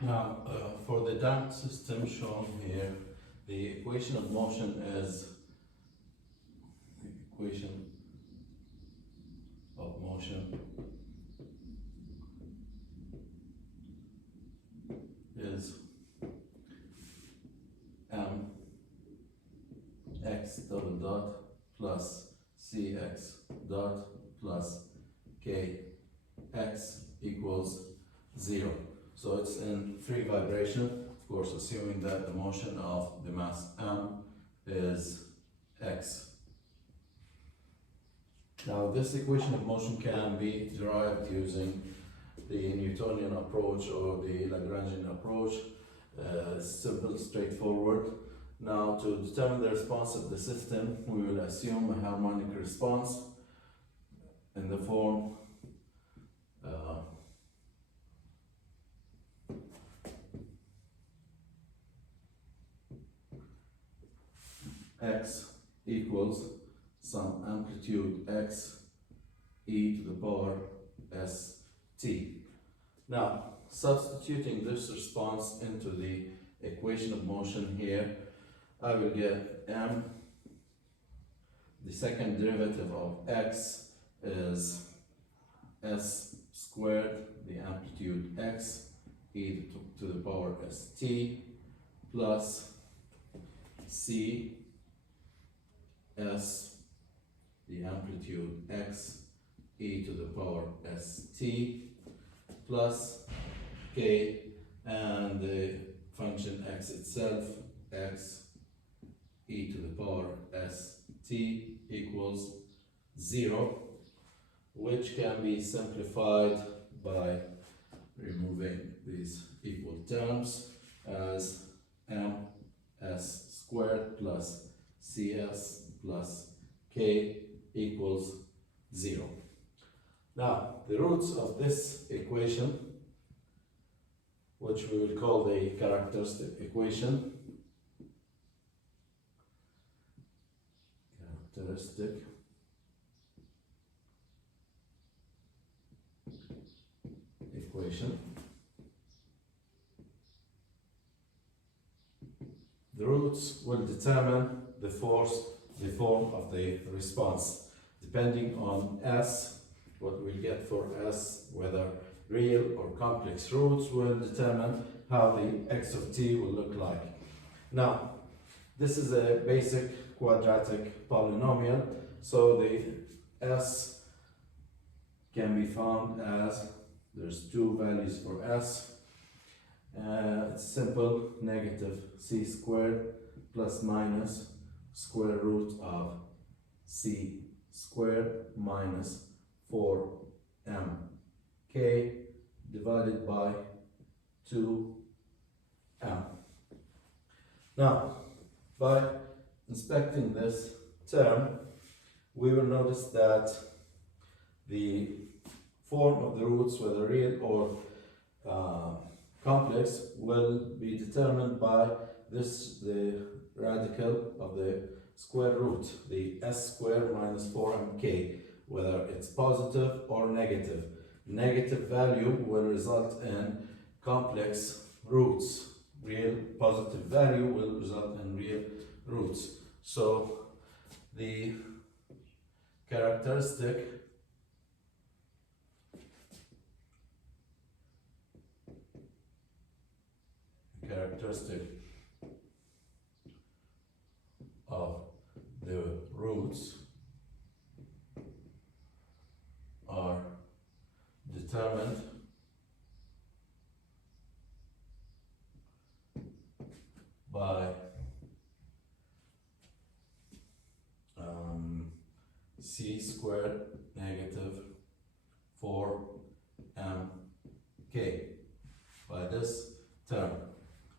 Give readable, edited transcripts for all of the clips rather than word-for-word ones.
Now, for the damped system shown here, the equation of motion is is m x double dot plus cx dot plus k x equals 0. So it's in free vibration, of course, assuming that the motion of the mass m is x. Now, this equation of motion can be derived using the Newtonian approach or the Lagrangian approach. Simple, straightforward. Now, to determine the response of the system, we will assume a harmonic response in the form x equals some amplitude x e to the power st. Now, substituting this response into the equation of motion here, I will get m, the second derivative of x is s squared, the amplitude x, e to the power st, plus c s, the amplitude x, e to the power st, plus k, and the function x itself, x e to the power st equals 0, which can be simplified by removing these equal terms as m s squared plus cs plus k equals 0. Now, the roots of this equation, which we will call the characteristic equation, the roots will determine the form of the response. Depending on S, what we'll get for S, whether real or complex roots, will determine how the x of t will look like. Now, this is a basic quadratic polynomial, so the S can be found as, there's two values for S. It's simple, negative c squared plus minus square root of c squared minus 4mk divided by 2m. Now, by inspecting this term, we will notice that the form of the roots, whether real or complex, will be determined by the radical of the square root, the s squared minus 4mk, whether it's positive or negative. Negative value will result in complex roots. Real positive value will result in real roots. So the characteristic of the roots are determined by c squared negative 4mk, by this term.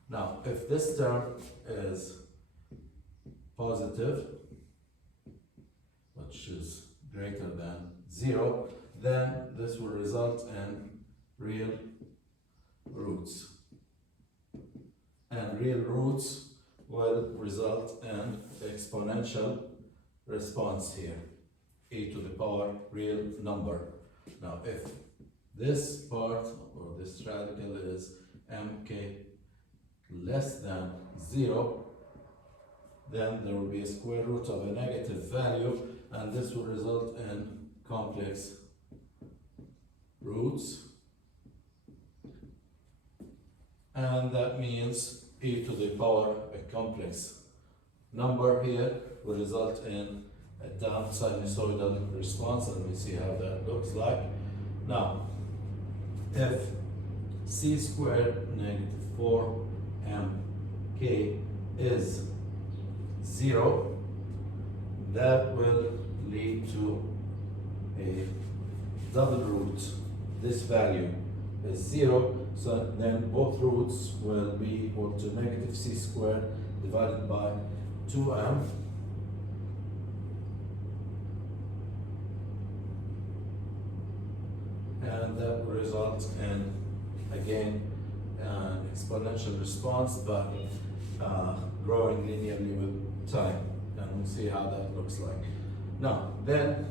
Now, if this term is positive, which is greater than 0, then this will result in real roots. And real roots will result in exponential response here, e to the power real number. Now, if this part or this radical is mk less than 0, then there will be a square root of a negative value, and this will result in complex roots, and that means e to the power a complex number here will result in a damped sinusoidal response, and we see how that looks like. Now, if c squared negative 4mk is 0, that will lead to a double root. This value is 0, so then both roots will be equal to negative c squared divided by 2m, and that will result in, again, an exponential response, but growing linearly with time, and we'll see how that looks like. Now, then,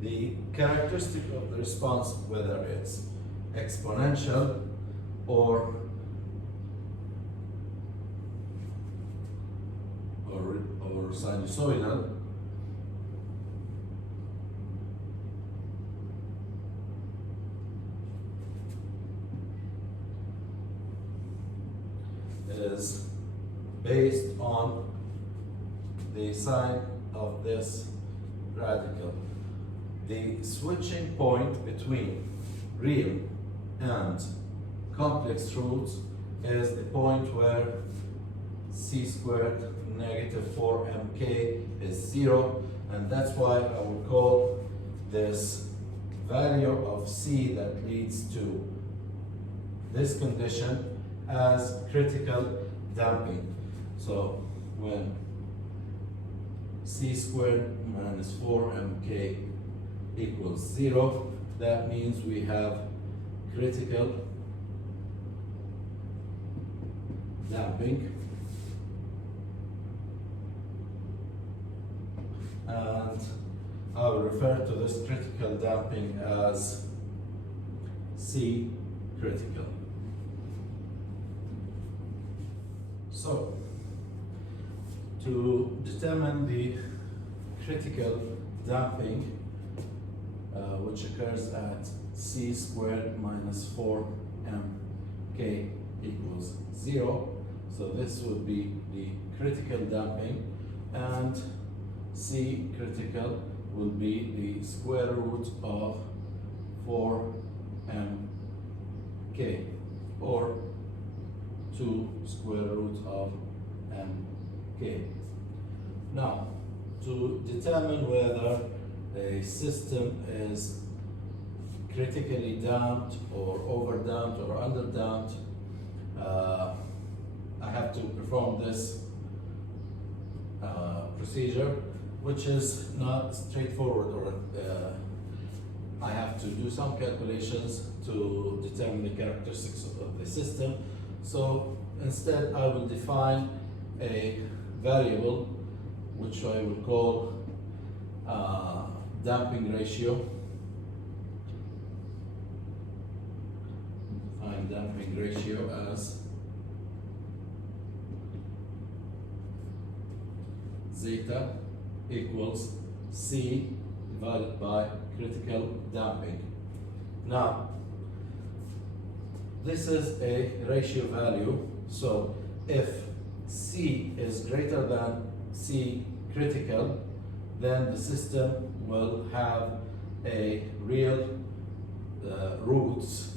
the characteristic of the response, whether it's exponential or sinusoidal, is based on the sign of this radical. The switching point between real and complex roots is the point where c squared negative 4mk is 0, and that's why I will call this value of c that leads to this condition as critical damping. So when c squared minus 4mk equals 0, that means we have critical damping, and I will refer to this critical damping as C critical. So, to determine the critical damping, which occurs at c squared minus 4mk equals 0, so this would be the critical damping, and C critical will be the square root of 4mk, or 2 square root of mk. Now, to determine whether a system is critically damped or over damped or under damped, I have to perform this procedure, which is not straightforward, or I have to do some calculations to determine the characteristics of the system. So instead I will define a variable which I will call damping ratio. Define damping ratio as zeta equals C divided by critical damping. Now, this is a ratio value, so if C is greater than C critical, then the system will have a real roots,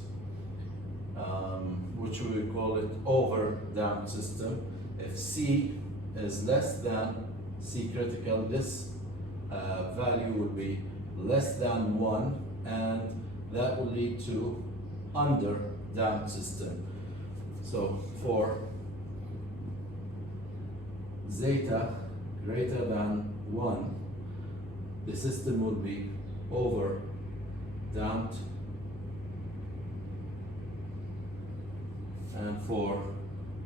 which we will call it over damped system. If C is less than C critical, this value will be less than 1, and that will lead to under damped system. So for zeta greater than 1, the system will be over damped, and for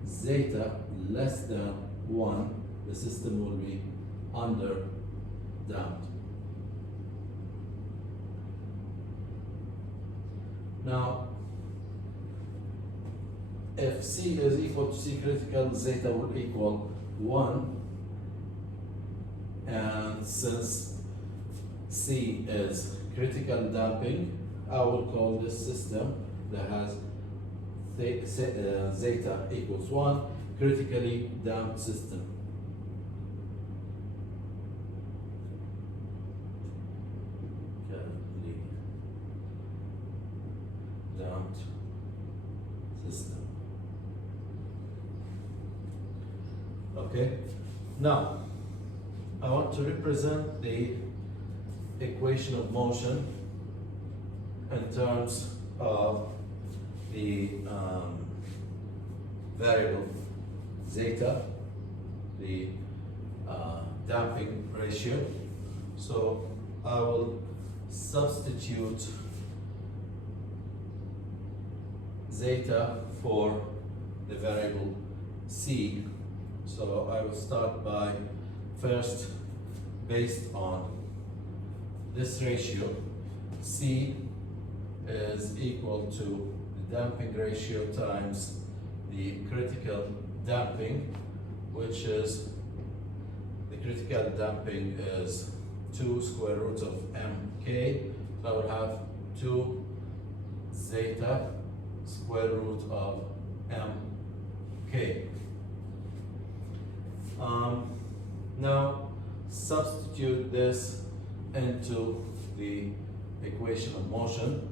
zeta less than 1, the system will be under damped. Now, if C is equal to C critical, zeta will equal 1. And since C is critical damping, I will call this system that has zeta equals 1, critically damped system. Critically damped system. Okay, now I want to represent the equation of motion in terms of the variable zeta, the damping ratio. So I will substitute zeta for the variable C. So I will start by first, based on this ratio, C is equal to the damping ratio times the critical damping, which is, the critical damping is 2 square root of mk. So I will have 2 zeta square root of mk. Now substitute this into the equation of motion.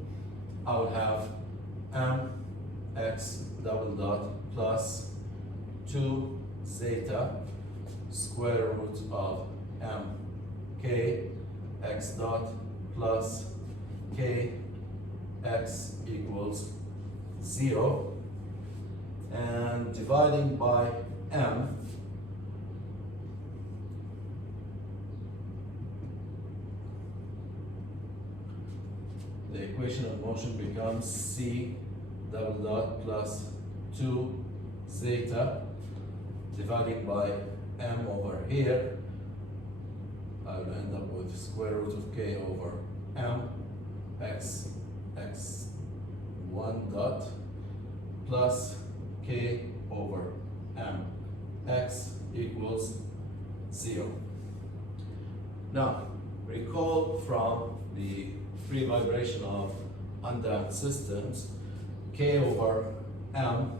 I would have mx double dot plus 2 zeta square root of mk x dot plus k x equals 0, and dividing by m, the equation of motion becomes C double dot plus 2 zeta dividing by m over here. I will end up with square root of k over m x 1 dot plus k over m x equals 0. Now recall from the free vibration of undamped systems, k over m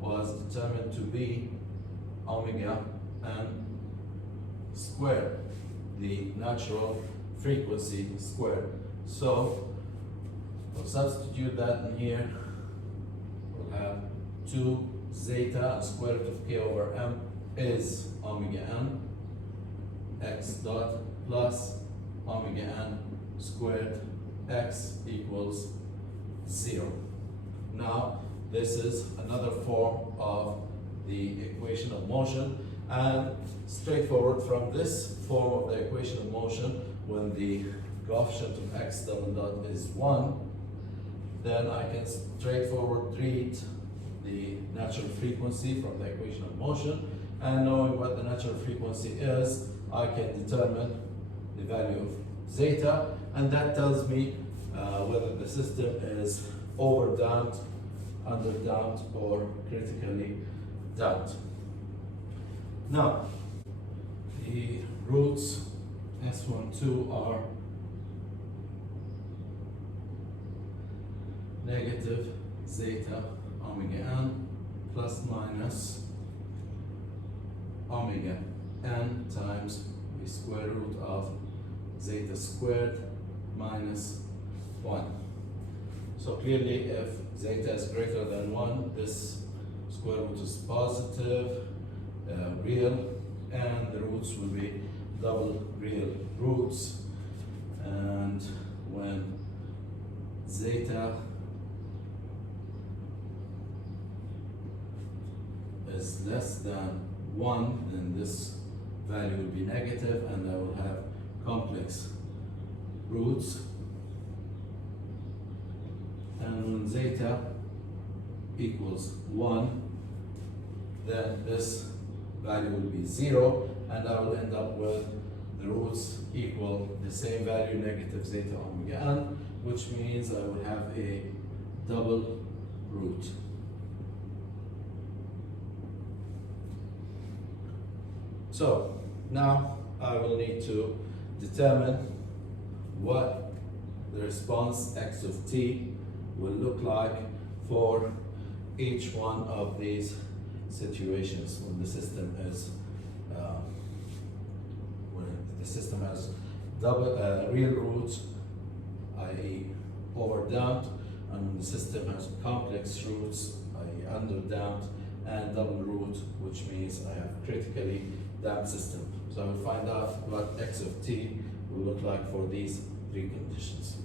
was determined to be omega n squared, the natural frequency squared. So we'll substitute that in here. We'll have 2 zeta square root of k over m is omega n x dot plus omega n squared x equals 0. Now this is another form of the equation of motion, and straightforward from this form of the equation of motion, when the coefficient of x double dot is 1, then I can straightforward treat the natural frequency from the equation of motion, and knowing what the natural frequency is, I can determine the value of zeta, and that tells me whether the system is overdamped, underdamped, or critically damped. Now, the roots S12 are negative zeta omega n plus minus omega n times the square root of zeta squared minus 1. So clearly, if zeta is greater than 1, this square root is positive, real, and the roots will be double real roots. And when zeta is less than 1, then this value will be negative, and I will have complex roots. And when zeta equals 1, then this value will be 0, and I will end up with the roots equal the same value, negative zeta omega n, which means I will have a double root. So now I will need to determine what the response x of t will look like for each one of these situations when the system is has double real roots, i.e. overdamped, and the system has complex roots, i.e. underdamped, and double root, which means I have critically damped system. So I will find out what x of t will look like for these three conditions.